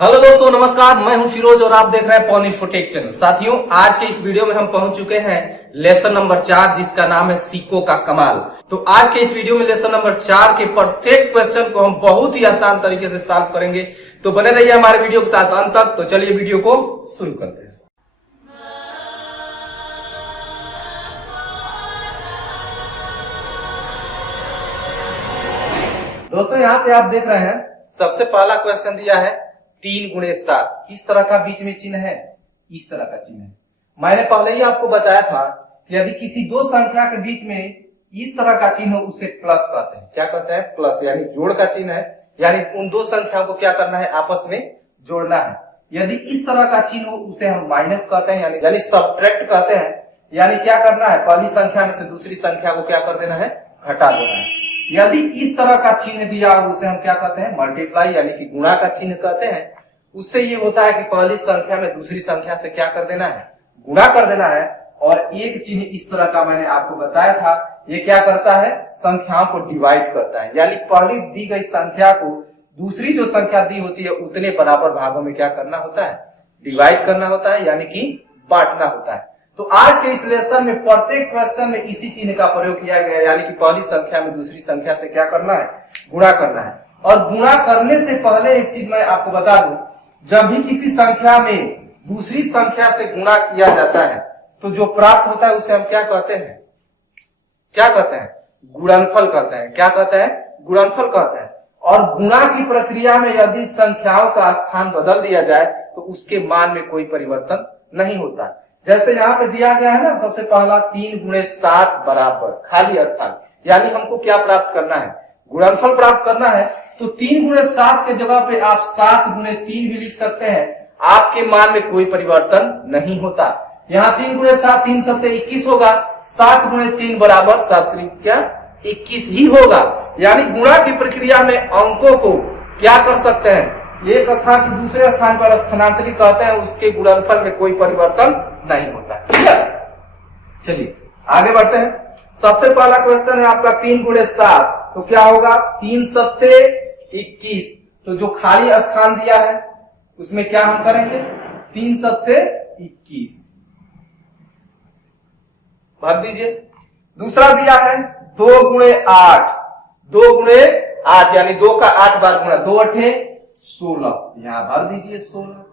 Hello दोस्तों, नमस्कार। मैं हूं फिरोज और आप देख रहे हैं पॉन इन्फोटेक चैनल। साथियों, आज के इस वीडियो में हम पहुंच चुके हैं लेसन नंबर 4, जिसका नाम है सीको का कमाल। तो आज के इस वीडियो में लेसन नंबर 4 के प्रत्येक क्वेश्चन को हम बहुत ही आसान तरीके से सॉल्व करेंगे। तो बने रहिए हमारे वीडियो के साथ अंत तक। तो चलिए वीडियो को शुरू करते हैं। दोस्तों, यहाँ पे आप देख रहे हैं, सबसे पहला क्वेश्चन दिया है 3 गुणे 7। इस तरह का बीच में चिन्ह है, इस तरह का चिन्ह है। मैंने पहले ही आपको बताया था कि यदि किसी दो संख्या के बीच में इस तरह का चिन्ह हो, उसे प्लस कहते हैं। क्या कहते हैं? प्लस, यानी जोड़ का चिन्ह है। यानी उन दो संख्याओं को क्या करना है? आपस में जोड़ना है। यदि इस तरह का चिन्ह हो, उसे हम माइनस कहते हैं, यानी सब्ट्रैक्ट कहते हैं। यानी क्या करना है? पहली संख्या में से दूसरी संख्या को क्या कर देना है? घटा देना है। यदि इस तरह का चिन्ह दिया हो, उसे हम क्या कहते हैं? मल्टीप्लाई, यानी कि गुणा का चिन्ह कहते हैं। उससे ये होता है कि पहली संख्या में दूसरी संख्या से क्या कर देना है? गुणा कर देना है। और एक चिन्ह इस तरह का मैंने आपको बताया था, ये क्या करता है? संख्याओं को डिवाइड करता है। यानी पहली दी गई संख्या को दूसरी जो संख्या दी होती है उतने बराबर भागों में क्या करना होता है? डिवाइड करना होता है, यानी कि बांटना होता है। तो आज के इस लेसन में प्रत्येक क्वेश्चन में इसी चिन्ह का प्रयोग किया गया है। यानी कि पहली संख्या में दूसरी संख्या से क्या करना है? गुणा करना है। और गुणा करने से पहले एक चीज मैं आपको बता दूं, जब भी किसी संख्या में दूसरी संख्या से गुणा किया जाता है तो जो प्राप्त होता है उसे हम क्या कहते हैं? क्या कहते हैं? गुणनफल कहते हैं। क्या कहते हैं? गुणनफल कहते हैं। और गुणा की प्रक्रिया में यदि संख्याओं का स्थान बदल दिया जाए तो उसके मान में कोई परिवर्तन नहीं होता। जैसे यहाँ पे दिया गया है ना, सबसे पहला 3 गुणे 7 बराबर खाली स्थान। यानी हमको क्या प्राप्त करना है? गुणनफल प्राप्त करना है। तो 3 गुणे 7 के जगह पे आप 7 गुणे 3 भी लिख सकते हैं। आपके मान में कोई परिवर्तन नहीं होता। यहाँ 3 गुणे 7, 3 सत्ते 21 होगा। 7 गुणे 3 बराबर 7 क्या 21 ही होगा। यानी गुणा की प्रक्रिया में अंकों को क्या कर सकते हैं? एक स्थान से दूसरे स्थान पर स्थानांतरित कहते हैं। उसके गुणनफल में कोई परिवर्तन नहीं होता। ठीक है, चलिए आगे बढ़ते हैं। सबसे पहला क्वेश्चन है आपका 3 गुणे 7, तो क्या होगा? 3 सत्ते 21। तो जो खाली स्थान दिया है उसमें क्या हम करेंगे? 3 सत्ते 21 भर दीजिए। दूसरा दिया है 2 गुणे 8। 2 गुणे 8 यानी 2 का 8 बार गुणा, 2 अठे 16, यहां भर दीजिए 16।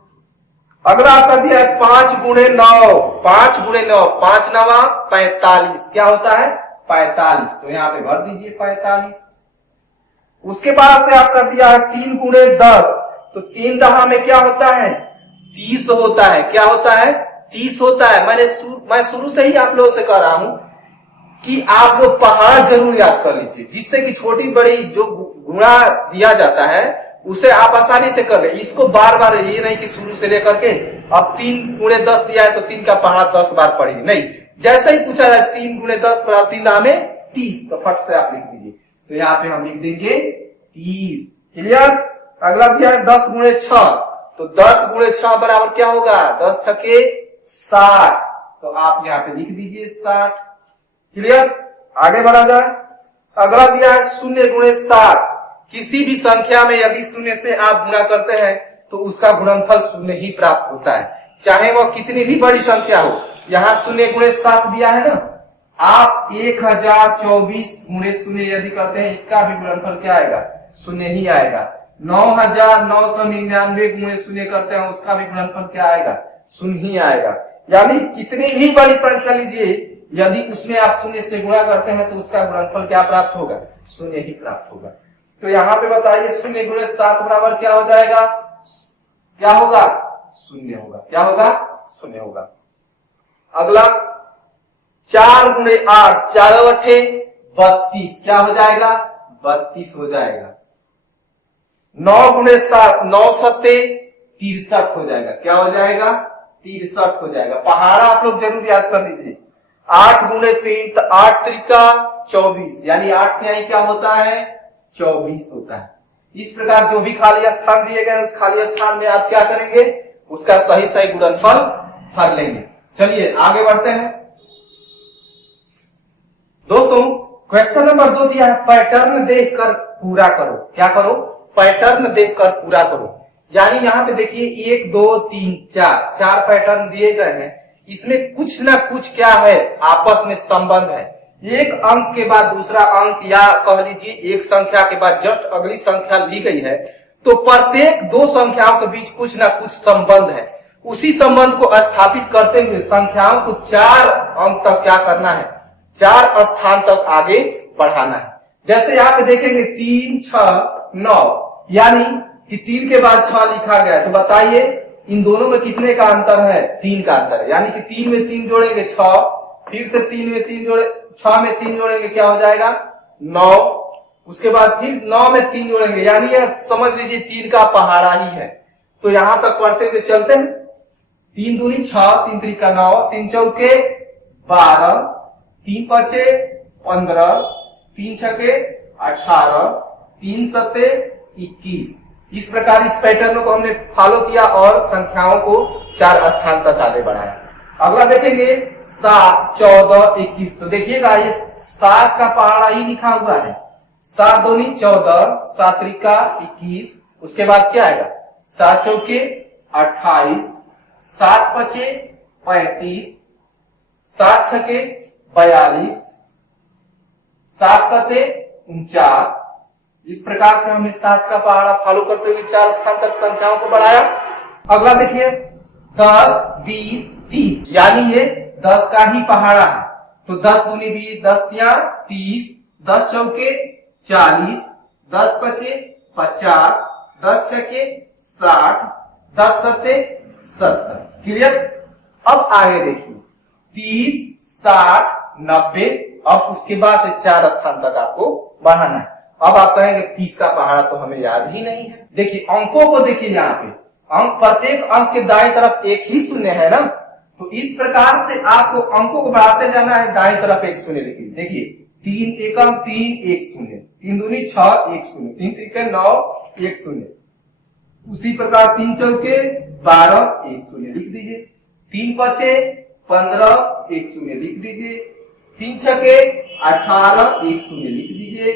अगला आपका दिया है 5 गुणे 9। 5 गुणे 9, 5 नवा 45। क्या होता है? 45। तो यहाँ पे भर दीजिए 45। उसके बाद से आपका दिया है 3 गुणे 10। तो 3 दहा में क्या होता है? 30 होता है। क्या होता है? 30 होता है। मैं शुरू से ही आप लोगों से कह रहा हूं कि आप लोग पहाड़ जरूर याद कर लीजिए, जिससे कि छोटी बड़ी जो गुणा दिया जाता है उसे आप आसानी से कर ले। इसको बार बार ये नहीं कि शुरू से लेकर के अब 3 गुणे 10 दिया है तो 3 का पहाड़ा 10 बार पढ़ी, नहीं। जैसे ही पूछा जाए 3 गुणे 10 बराबर 3 दहा में 30, तो फट से आप लिख दीजिए। तो यहाँ पे हम लिख देंगे 30। क्लियर? अगला दिया है 10 गुणे 6। तो 10 गुणे 6 बराबर क्या होगा? 10 छके 60। तो आप यहाँ पे लिख दीजिए 60। क्लियर? आगे बढ़ा जाए। अगला दिया है 0 गुणे 7। किसी भी संख्या में यदि 0 से आप गुणा करते हैं तो उसका गुणनफल 0 ही प्राप्त होता है, चाहे वह कितनी भी बड़ी संख्या हो। यहाँ 0 गुणे 7 दिया है ना, आप 1024 गुणे 0 यदि करते हैं, इसका भी गुणनफल क्या आएगा? 0 ही आएगा। 9999 गुणे 0 करते हैं, उसका भी गुणनफल क्या आएगा? 0 ही आएगा। यानी कितनी भी बड़ी संख्या लीजिए, यदि उसमें आप 0 से गुणा करते हैं तो उसका गुणनफल क्या प्राप्त होगा? 0 ही प्राप्त होगा। तो यहाँ पे बताइए 0 गुणे 7 बराबर क्या हो जाएगा? क्या होगा? 0 होगा। क्या होगा? 0 होगा। अगला 4 गुणे 8। 4 अठे 32। क्या हो जाएगा? 32 हो जाएगा। 9 गुणे 7। 9 सत्ते 63 हो जाएगा। क्या हो जाएगा? 63 हो जाएगा। पहाड़ा आप लोग जरूर याद कर लीजिए। 8 गुणे 3, तो 8 त्रिका 24, यानी 8 तिहाई क्या होता है? 24 होता है। इस प्रकार जो भी खाली स्थान दिए गए उस खाली स्थान में आप क्या करेंगे? उसका सही सही गुणनफल भर लेंगे। चलिए आगे बढ़ते हैं। दोस्तों, क्वेश्चन नंबर 2 दिया है पैटर्न देखकर पूरा करो। क्या करो? पैटर्न देखकर पूरा करो। यानी यहाँ पे देखिए 1 2 3 4 4 पैटर्न दिए गए हैं। इसमें कुछ ना कुछ क्या है, आपस में संबंध है। एक अंक के बाद दूसरा अंक, या कह लीजिए एक संख्या के बाद जस्ट अगली संख्या ली गई है, तो प्रत्येक दो संख्याओं के बीच कुछ ना कुछ संबंध है। उसी संबंध को स्थापित करते हुए संख्याओं को 4 अंक तक क्या करना है, 4 स्थान तक आगे बढ़ाना है। जैसे यहाँ पे देखेंगे 3 6 9, यानी कि 3 के बाद 6 लिखा गया है, तो बताइए इन दोनों में कितने का अंतर है, 3 का अंतर है। यानी कि 3 में 3 जोड़ेंगे 6, फिर से 3 में 3 जोड़े 6 में 3 जोड़ेंगे क्या हो जाएगा 9, उसके बाद फिर 9 में 3 जोड़ेंगे, यानी यह समझ लीजिए 3 का पहाड़ा ही है। तो यहां तक पढ़ते हुए चलते हैं। 3 दूनी 6, 3 त्रिका 9, 3 चौके 12, 3 पचे 15, 3 छके 18, 3 सते 21। इस प्रकार इस पैटर्न को हमने फॉलो किया और संख्याओं को 4 स्थान तक आगे बढ़ाया। अगला देखेंगे 7 14 21। तो देखिएगा ये 7 का पहाड़ा ही लिखा हुआ है। 7 दूनी 14, 7 त्रिका 21, उसके बाद क्या आएगा 7 चौके 28, 7 पचे 35, 7 छके 42, 7 सते 49। इस प्रकार से हमने 7 का पहाड़ा फॉलो करते हुए 4 स्थान तक संख्याओं को बढ़ाया। अगला देखिए 10 20 30, यानी ये 10 का ही पहाड़ा है। तो 10 दूनी 20, 10 तिया 30, 10 चौके 40, 10 पचे 50, 10 छके 60, 10 सते 70। क्लियर। अब आगे देखिए 30 60 90, अब उसके बाद से 4 स्थान तक आपको बढ़ाना है। अब आप कहेंगे 30 का पहाड़ा तो हमें याद ही नहीं है। देखिए अंकों को देखिए, यहाँ पे अंक, प्रत्येक अंक के दाएं तरफ एक ही शून्य है ना, तो इस प्रकार से आपको अंकों को बढ़ाते जाना है। दाएं तरफ एक शून्य लिखिए, देखिए 3 एकम 3 1 शून्य, 3 दूनी 6 1 शून्य, 3 त्रिके 9 1 शून्य, उसी प्रकार 3 चौके 12 1 शून्य लिख दीजिए, 3 पचे 15 1 शून्य लिख दीजिए, 3 छके 18 1 शून्य लिख दीजिए,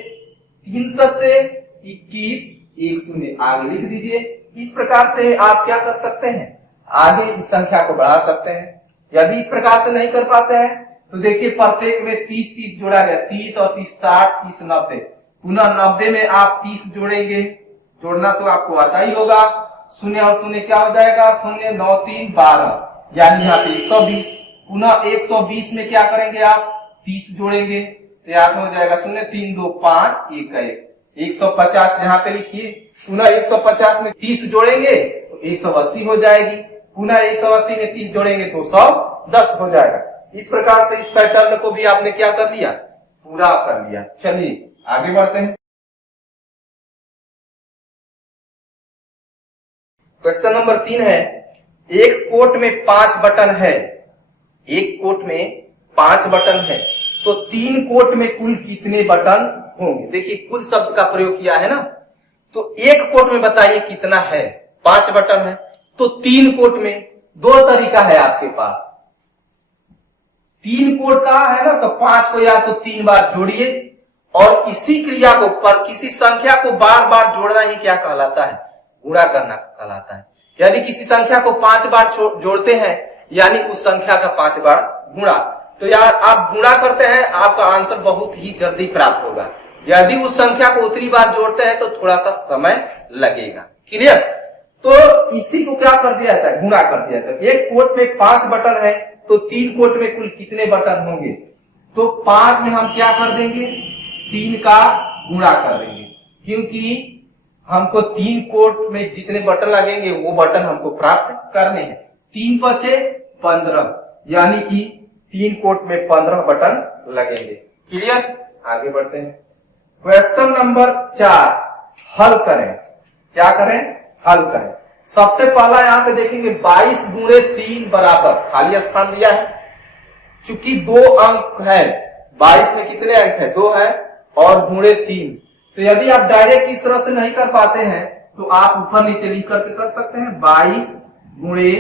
3 सते 21 1 शून्य आगे लिख दीजिए। इस प्रकार से आप क्या कर सकते हैं, आगे इस संख्या को बढ़ा सकते हैं। यदि इस प्रकार से नहीं कर पाते हैं तो देखिए प्रत्येक में 30 30 जोड़ा गया, 30 और 30 60, 30 90, पुनः 90 में आप 30 जोड़ेंगे, जोड़ना तो आपको आता ही होगा। शून्य और शून्य क्या हो जाएगा, शून्य 9 3 12, यानी यहाँ पे 120। पुनः 120 में क्या करेंगे आप 30 जोड़ेंगे, तो यहाँ हो जाएगा शून्य 3 2 5 1 1, 150 यहाँ पे लिखिए। पुनः 150 में 30 जोड़ेंगे तो 180 हो जाएगी, पुनः 180 में 30 जोड़ेंगे तो 110 हो जाएगा। इस प्रकार से इस पैटर्न को भी आपने क्या कर लिया, पूरा कर लिया। चलिए आगे बढ़ते हैं। क्वेश्चन नंबर 3 है, एक कोट में 5 बटन है, एक कोट में 5 बटन है, तो 3 कोट में कुल कितने बटन होंगे। देखिए कुल शब्द का प्रयोग किया है ना, तो एक कोट में बताइए कितना है, 5 बटन है, तो 3 कोट में 2 तरीका है आपके पास। 3 कोट का है ना, तो 5 को या तो 3 बार जोड़िए, और इसी क्रिया को पर किसी संख्या को बार बार जोड़ना ही क्या कहलाता है, गुणा करना कहलाता है। यदि किसी संख्या को 5 बार जोड़ते हैं यानी उस संख्या का 5 बार गुणा, तो यार आप गुणा करते हैं, आपका आंसर बहुत ही जल्दी प्राप्त होगा। यदि उस संख्या को उतनी बार जोड़ते हैं तो थोड़ा सा समय लगेगा। क्लियर। तो इसी को क्या कर दिया जाता है, गुणा कर दिया जाता है। एक कोट में 5 बटन है, तो 3 कोट में कुल कितने बटन होंगे, तो 5 में हम क्या कर देंगे, 3 का गुणा कर देंगे, क्योंकि हमको 3 कोट में जितने बटन लगेंगे वो बटन हमको प्राप्त करने हैं। 3 पचे 15, यानी कि 3 कोट में 15 बटन लगेंगे। क्लियर। आगे बढ़ते हैं। क्वेश्चन नंबर 4 हल करें। क्या करें, हल करें। सबसे पहला यहाँ पे देखेंगे 22 गुणे 3 बराबर, खाली स्थान दिया है, चूंकि 2 अंक है, 22 में कितने अंक है, 2 है, और गुणे 3। तो यदि आप डायरेक्ट इस तरह से नहीं कर पाते हैं तो आप ऊपर नीचे लिख करके कर सकते हैं, 22 गुणे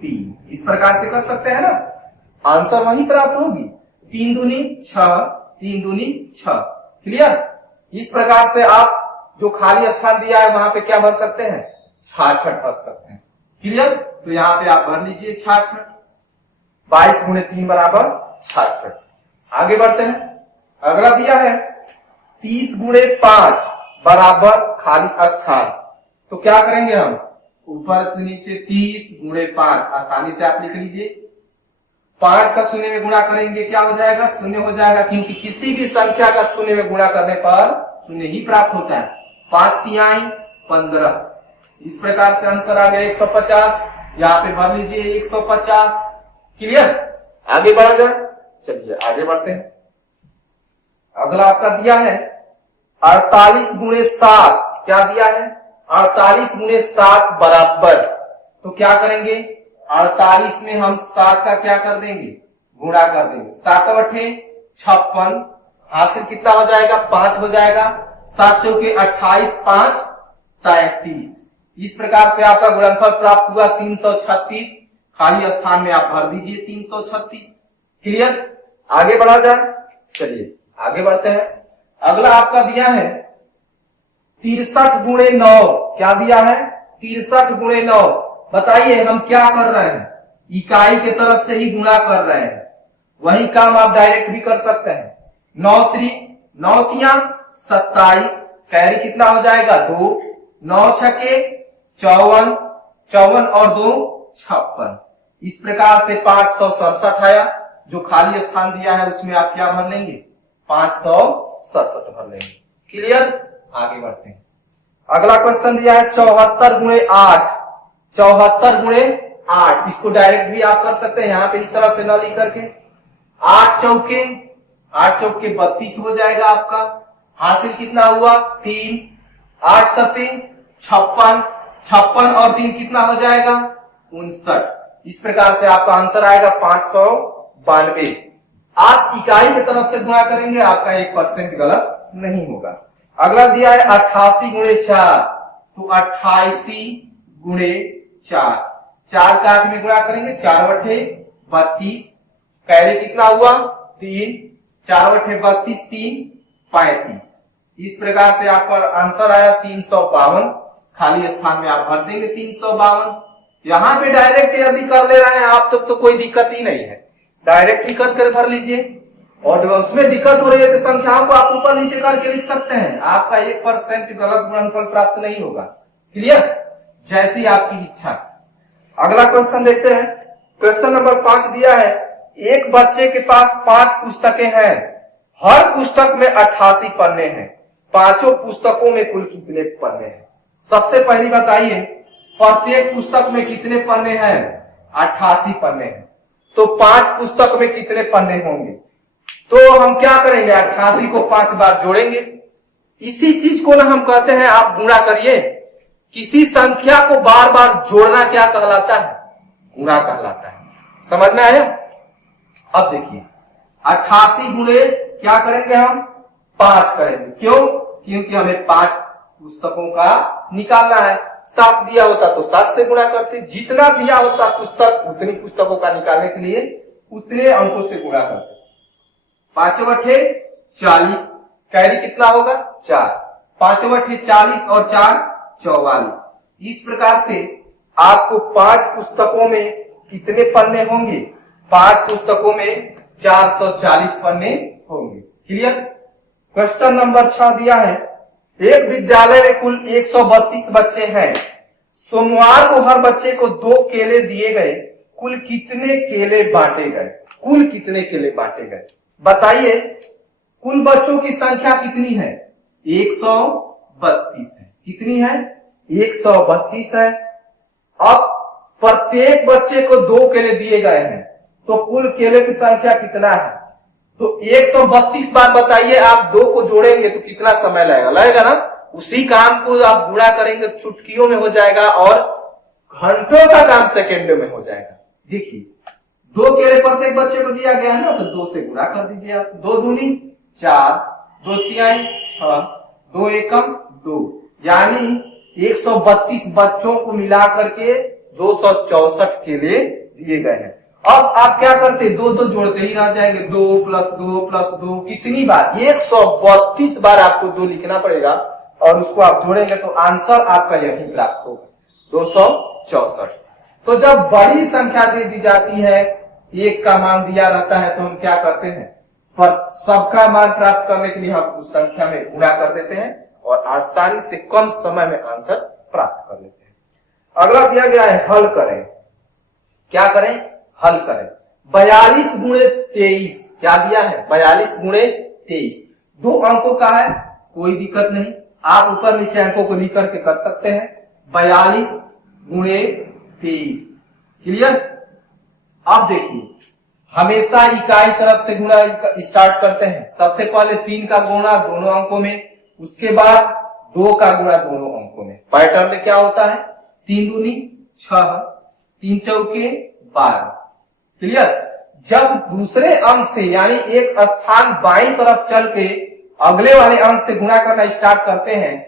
3, इस प्रकार से कर सकते हैं ना, आंसर वही प्राप्त होगी। 3 दूनी 6, 3 दूनी 6। क्लियर। इस प्रकार से आप जो खाली स्थान दिया है वहां पे क्या भर सकते हैं, 66 भर सकते हैं। क्लियर? तो यहाँ पे आप भर लीजिए 66। 22 गुणे 3 बराबर 66। आगे बढ़ते हैं। अगला दिया है 30 गुणे 5 बराबर खाली स्थान। तो क्या करेंगे हम, ऊपर से नीचे 30 गुणे 5 आसानी से आप लिख लीजिए। 5 का शून्य में गुणा करेंगे क्या हो जाएगा, शून्य हो जाएगा, क्योंकि किसी भी संख्या का शून्य में गुणा करने पर शून्य ही प्राप्त होता है। 5 तिहाई 15। इस प्रकार से आंसर आ गया 150। यहाँ पे भर लीजिए 150। क्लियर? आगे बढ़ा जाए। चलिए आगे बढ़ते हैं। अगला आपका दिया है 48 गुणे 7। क्या दिया है, 48 गुणे 7 बराबर। तो क्या करेंगे, 48 में हम 7 का क्या कर देंगे, गुणा कर देंगे। 7 अठे 56, हासिल कितना हो जाएगा, 5 हो जाएगा। 7 चौके 28, 5 33। इस प्रकार से आपका गुणनफल प्राप्त हुआ 336। खाली स्थान में आप भर दीजिए 336। क्लियर? आगे बढ़ा जाए। चलिए आगे बढ़ते हैं। अगला आपका दिया है 63 गुणे 9। क्या दिया है, 63 गुणे 9। बताइए हम क्या कर रहे हैं, इकाई के तरफ से ही गुणा कर रहे हैं। वही काम आप डायरेक्ट भी कर सकते हैं। 9 तिया 27, कैरी कितना हो जाएगा 2। 9 छके 54, 54 और 2 56। इस प्रकार से 567 आया। जो खाली स्थान दिया है उसमें आप क्या भर लेंगे, 567 भर लेंगे। क्लियर? आगे बढ़ते हैं। अगला क्वेश्चन दिया है 74 गुणे 8। 74 गुणे 8, इसको डायरेक्ट भी आप कर सकते हैं, यहाँ पे इस तरह से न लिख करके। 8 चौके 32 हो जाएगा आपका। हासिल कितना हुआ 3। 8 सते 56, 56 और 3 कितना हो जाएगा 59। इस प्रकार से आपका आंसर आएगा 592। आप इकाई की तरफ से गुणा करेंगे, आपका 1% गलत नहीं होगा। अगला दिया है 88 गुणे 4। तो 88 गुणे 4, 4 का 8 में गुणा करेंगे, 4 बटे 32, कैरी कितना हुआ 3। 4 बटे 32, 3 35। इस प्रकार से आपका आंसर आया 352। खाली स्थान में आप भर देंगे 352। यहाँ पे डायरेक्ट यदि कर ले रहे हैं आप तो कोई दिक्कत ही नहीं है, डायरेक्ट ही कर भर लीजिए। और उसमें दिक्कत हो रही है तो संख्याओं को आप ऊपर नीचे करके लिख सकते हैं, आपका 1% गलत गुणनफल प्राप्त नहीं होगा। क्लियर? जैसी आपकी इच्छा। अगला क्वेश्चन देखते हैं। क्वेश्चन नंबर 5 दिया है एक बच्चे के पास 5 पुस्तकें हैं, हर पुस्तक में 88 पन्ने हैं। पांचों पुस्तकों में कुल कितने पन्ने हैं? सबसे पहली बताइए प्रत्येक पुस्तक में कितने पन्ने हैं, 88 पन्ने हैं। तो 5 पुस्तक में कितने पन्ने होंगे, तो हम क्या करेंगे 88 को 5 बार जोड़ेंगे। इसी चीज को ना हम कहते हैं आप गुणा करिए। किसी संख्या को बार बार जोड़ना क्या कहलाता है, गुणा कहलाता है। समझ में आया? अब देखिए 88 गुणे क्या करेंगे हम 5 करेंगे। क्यों? क्योंकि हमें 5 पुस्तकों का निकालना है। 7 दिया होता तो 7 से गुणा करते, जितना दिया होता पुस्तक उतनी पुस्तकों का निकालने के लिए उतने अंकों से गुणा करते। 5 बटे 40, कैरी कितना होगा 4। 5 बटे 40 और 4 44। इस प्रकार से आपको 5 पुस्तकों में कितने पन्ने होंगे, 5 पुस्तकों में 440 पन्ने होंगे। क्लियर? क्वेश्चन नंबर 6 दिया है एक विद्यालय में कुल 132 बच्चे हैं। सोमवार को हर बच्चे को 2 केले दिए गए, कुल कितने केले बांटे गए, कुल कितने केले बांटे गए? बताइए कुल बच्चों की संख्या कितनी है, 132 है। कितनी है 132 है। अब प्रत्येक बच्चे को 2 केले दिए गए हैं, तो कुल केले की संख्या कितना है? तो 132 बार बताइए आप 2 को जोड़ेंगे तो कितना समय लगेगा ना। उसी काम को आप गुणा करेंगे चुटकियों में हो जाएगा और घंटों का काम सेकेंडों में हो जाएगा। देखिए 2 केले प्रत्येक बच्चे को दिया गया है ना, तो 2 से गुणा कर दीजिए आप। 2 दूनी 4, 2 तिहाई 6, 2 एकम 2, यानी 132 बच्चों को मिला करके 264 केले दिए गए हैं। अब आप क्या करते 2 जोड़ते ही रह जाएंगे, 2 + 2 + 2 कितनी बार 132 बार आपको 2 लिखना पड़ेगा और उसको आप जोड़ेंगे तो आंसर आपका यही प्राप्त होगा। 264। तो जब बड़ी संख्या दे दी जाती है, एक का मान दिया रहता है, तो हम क्या करते हैं, पर सबका मान प्राप्त करने के लिए हम उस संख्या में गुणा कर देते हैं और आसानी से कम समय में आंसर प्राप्त कर लेते हैं। अगला दिया गया है हल करें। क्या करें, हल करें। 42 गुणे 23, क्या दिया है, 42 गुणे 23, 2 अंकों का है, कोई दिक्कत नहीं, आप ऊपर नीचे अंकों को लिख करके कर सकते हैं। 42 गुणे 23, क्लियर। अब देखिए, हमेशा इकाई तरफ से गुणा स्टार्ट करते हैं। सबसे पहले 3 का गुणा दोनों अंकों में, उसके बाद 2 का गुणा दोनों अंकों में। पैटर्न में क्या होता है, 3 दूनी 6, 3 चौके 12, क्लियर। जब दूसरे अंक से यानी एक स्थान बाईं तरफ चल के अगले वाले अंक से गुणा करना स्टार्ट करते हैं,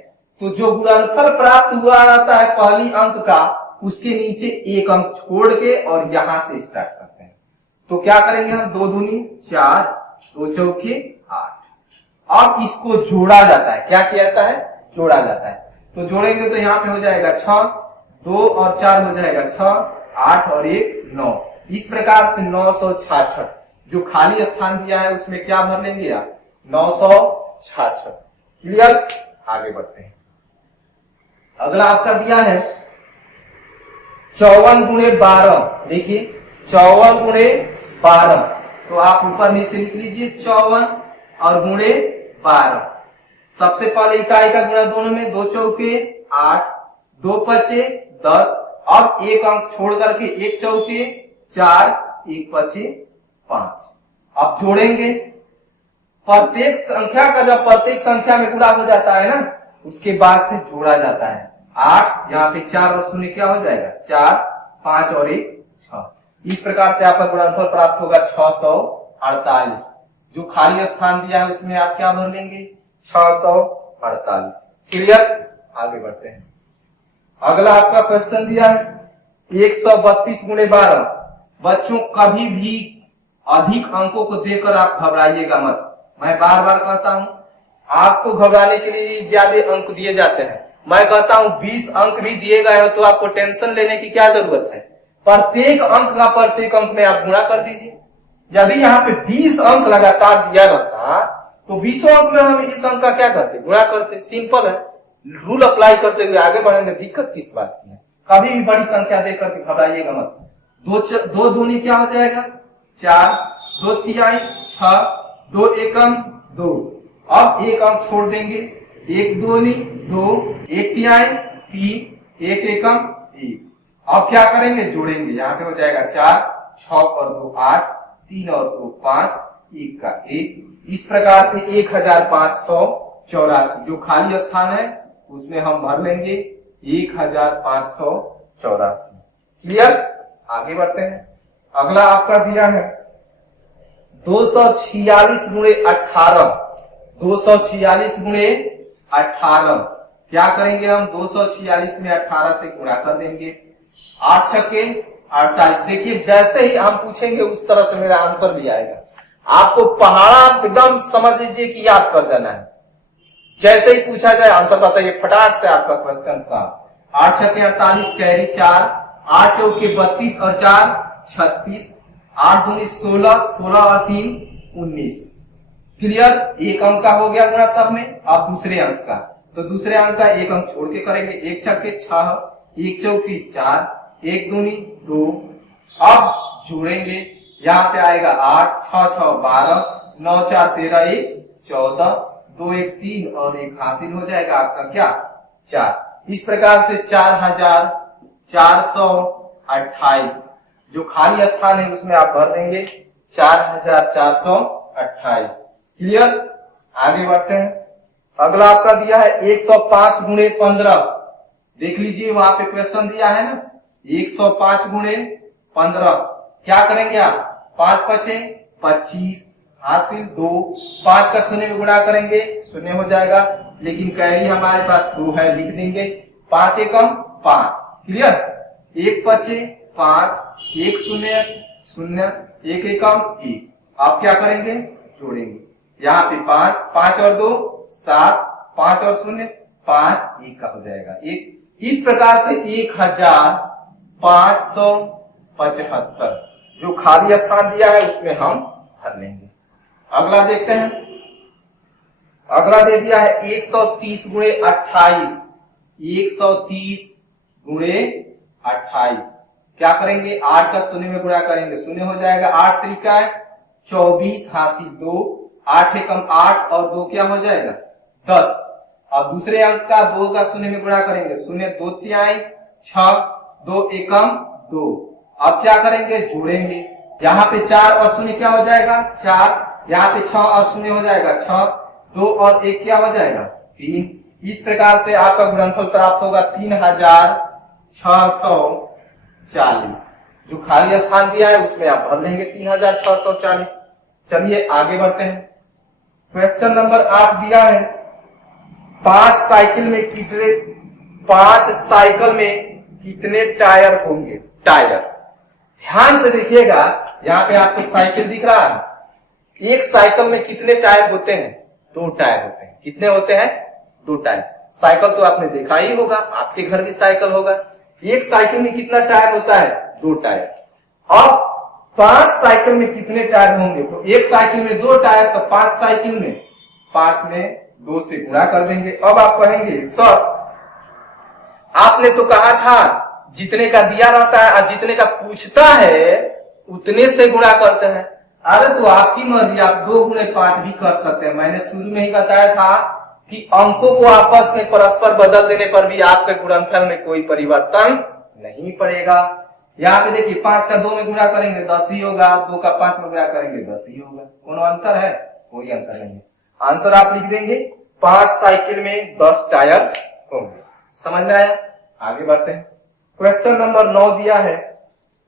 तो जो गुणनफल प्राप्त हुआ रहता है पहली अंक का, उसके नीचे एक अंक छोड़ के और यहां से स्टार्ट करते हैं। तो क्या करेंगे हम, 2 दूनी 4, 2 चौके 8। अब इसको जोड़ा जाता है, क्या किया जाता है, जोड़ा जाता है। तो जोड़ेंगे तो यहाँ पे हो जाएगा 6, 2 और 4 हो जाएगा 6, 8 और 1 9। इस प्रकार से 966, जो खाली स्थान दिया है उसमें क्या भर लेंगे आप, 966, क्लियर। आगे बढ़ते हैं। अगला आपका दिया है 54 गुणे 12। देखिए 54 गुणे 12, तो आप ऊपर नीचे लिख लीजिए 54 और गुणे 12। सबसे पहले इकाई का गुणा दोनों में, 2 चौके 8, 2 पचे 10, अब एक अंक छोड़ करके 1 चौके 4, 1 पचे 5। अब जोड़ेंगे, प्रत्येक संख्या का जब प्रत्येक संख्या में गुणा हो जाता है ना, उसके बाद से जोड़ा जाता है। 8 यहाँ पे 4 और 0 क्या हो जाएगा, 4, 5 और 1 6। इस प्रकार से आपका गुणनफल प्राप्त होगा 648। जो खाली स्थान दिया है उसमें आप क्या भर लेंगे, 648, क्लियर। आगे बढ़ते हैं। अगला आपका क्वेश्चन दिया है 132 गुणे 12। बच्चों कभी भी अधिक अंकों को देकर आप घबराइएगा मत। मैं बार बार कहता हूं, आपको घबराने के लिए ज्यादा अंक दिए जाते हैं। मैं कहता हूं 20 अंक भी दिए गए हो तो आपको टेंशन लेने की क्या जरूरत है। प्रत्येक अंक का प्रत्येक अंक में आप गुणा कर दीजिए। यदि यहाँ पे 20 अंक लगातार दिया रहता तो 20 अंक में हम इस अंक का क्या करते, गुणा करते। सिंपल है, रूल अप्लाई करते हुए आगे बढ़ेंगे। दिक्कत किस बात की है, कभी भी बड़ी संख्या देकर के घबराइएगा मत। 2 दूनी क्या हो जाएगा 4, 2 तिहाई 6, 2 एकम 2। अब एक अंक छोड़ देंगे, 1 दूनी 2, 1 तिहाई 3, 1 एकम 1। अब क्या करेंगे, जोड़ेंगे। यहाँ पे हो जाएगा 4, 6 और 2 8, 3 और 2 5, 1 का 1। इस प्रकार से 1584, जो खाली स्थान है उसमें हम भर लेंगे 1584, क्लियर। आगे बढ़ते हैं। अगला आपका दिया है 246 गुणे 18। 246 गुणे 18, क्या करेंगे हम, 246 में 18 से गुणा कर देंगे। 8 छक्के 48। देखिए जैसे ही हम पूछेंगे उस तरह से मेरा आंसर भी आएगा। आपको पहाड़ा एकदम समझ लीजिए कि याद कर जाना है। जैसे ही पूछा जाए आंसर बताइए, फटाक से आपका क्वेश्चन साफ। 8 छक्के 48, कैरी 4, 8 चौके 32 और 4 36, 8 दूनी 16, 16 और 3 19, क्लियर। एक अंक का हो गया गुणा सब में। अब दूसरे अंक का, तो दूसरे अंक का एक अंक छोड़ के करेंगे। 1 छक्के 6, 1 चौकी 4, 1 दूनी 2। अब जोड़ेंगे, यहाँ पे आएगा 8, 6 6 12, 9 4 13, 1 14, 2 1 3 और 1 हासिल हो जाएगा आपका क्या 4। इस प्रकार से 4428, जो खाली स्थान है उसमें आप भर देंगे 4428, क्लियर। आगे बढ़ते हैं। अगला आपका दिया है 105 गुणे 15। देख लीजिए वहां पे क्वेश्चन दिया है ना, 105 गुणे 15। क्या करेंगे आप, 5 5 25 हासिल 2, 5 का 0 में गुणा करेंगे 0 हो जाएगा, लेकिन कैरी हमारे पास 2 है, लिख देंगे 5 एकम 5, क्लियर। 1 5 5, 1 0 0, 1 एकम 1। आप क्या करेंगे, जोड़ेंगे। यहाँ पे 5 5 और 2 7, 5 और 0 5, 1 का हो जाएगा 1। इस प्रकार से 1575 जो खाली स्थान दिया है उसमें हम भर लेंगे। अगला देखते हैं। अगला दे दिया है 130 गुणे 28। 130 गुणे 28 क्या करेंगे, 8 का शून्य में गुणा करेंगे, शून्य हो जाएगा, 8 तरीका है 24 हासिल 2, 8 एकम 8 और 2 क्या हो जाएगा 10। अब दूसरे अंक का 2 का शून्य में गुणा करेंगे, शून्य 2 तिहाई 6, 2 एकम 2। अब क्या करेंगे, जोड़ेंगे, यहाँ पे 4 और शून्य क्या हो जाएगा 4, यहाँ पे 6 और शून्य हो जाएगा 6, 2 और 1 क्या हो जाएगा 3। इस प्रकार से आपका गुणनफल प्राप्त होगा 3640। जो खाली स्थान दिया है उसमें आप भर लेंगे 3640। चलिए आगे बढ़ते हैं। क्वेश्चन नंबर 8 दिया है 5 साइकिल में कितने टायर होंगे। टायर ध्यान से देखिएगा, यहाँ पे आपको साइकिल दिख रहा है। एक साइकिल में कितने टायर होते हैं, 2 टायर होते हैं। कितने होते हैं, 2 टायर। साइकिल तो आपने देखा ही होगा, आपके घर भी साइकिल होगा। एक साइकिल में कितना टायर होता है, 2 टायर। अब 5 साइकिल में कितने टायर होंगे, तो एक साइकिल में 2 टायर, तो 5 साइकिल में 5 में 2 से गुणा कर देंगे। अब आप कहेंगे सर आपने तो कहा था जितने का दिया रहता है और जितने का पूछता है उतने से गुणा करते हैं। अरे तो आपकी मर्जी, आप 2 गुणे 5 भी कर सकते हैं। मैंने शुरू में ही बताया था कि अंकों को आपस में परस्पर बदल देने पर भी आपके गुणनफल में कोई परिवर्तन नहीं पड़ेगा। यहाँ पे देखिए 5 का 2 में गुणा करेंगे 10 ही होगा, 2 का 5 में गुणा करेंगे 10 ही होगा। कोनो अंतर है, कोई अंतर नहीं है। आंसर आप लिख देंगे 5 साइकिल में 10 टायर होंगे। समझ में आया, आगे बढ़ते हैं। क्वेश्चन नंबर 9 दिया है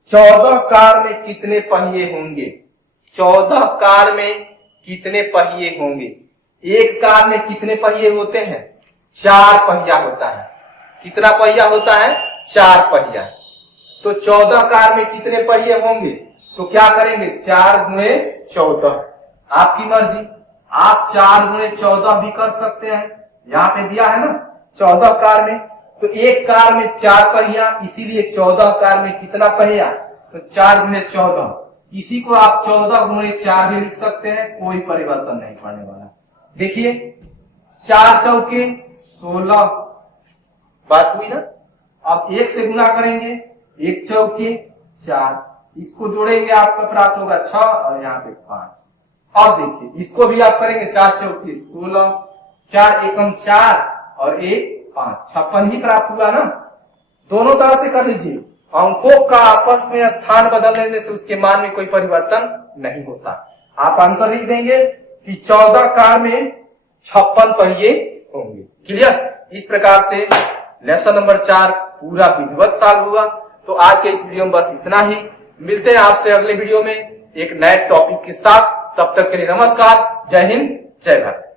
14 कार में कितने पहिए होंगे। 14 कार में कितने पहिए होंगे। एक कार में कितने पहिए होते हैं, 4 पहिया होता है। कितना पहिया होता है, 4 पहिया। तो 14 कार में कितने पहिए होंगे, तो क्या करेंगे 4 गुणे 14। आपकी मर्जी, आप 4 गुणे 14 भी कर सकते हैं। यहाँ पे दिया है ना 14 कार में, तो एक कार में 4 पहिया, इसीलिए 14 कार में कितना पहिया, तो 4 गुणे 14। इसी को आप 14 गुणे 4 भी लिख सकते हैं, कोई परिवर्तन नहीं पड़ने वाला। देखिए 4 चौके 16 बात हुई ना। अब 1 से गुणा करेंगे, 1 चौके 4, इसको जोड़ेंगे आपका प्राप्त होगा 6 और यहाँ पे 5। अब देखिए इसको भी आप करेंगे 4 चौके 16, 4 एकम 4 और 1 5, 56 ही प्राप्त हुआ ना। दोनों तरह से कर लीजिए, अंकों का आपस में स्थान बदल देने से उसके मान में कोई परिवर्तन नहीं होता। आप आंसर लिख देंगे कि 14 कार में 56 पहिए होंगे। क्लियर। इस प्रकार से लेसन नंबर 4 पूरा विधिवत सॉल्व हुआ। तो आज के इस वीडियो में बस इतना ही। मिलते हैं आपसे अगले वीडियो में एक नए टॉपिक के साथ। तब तक के लिए नमस्कार, जय हिंद, जय भारत।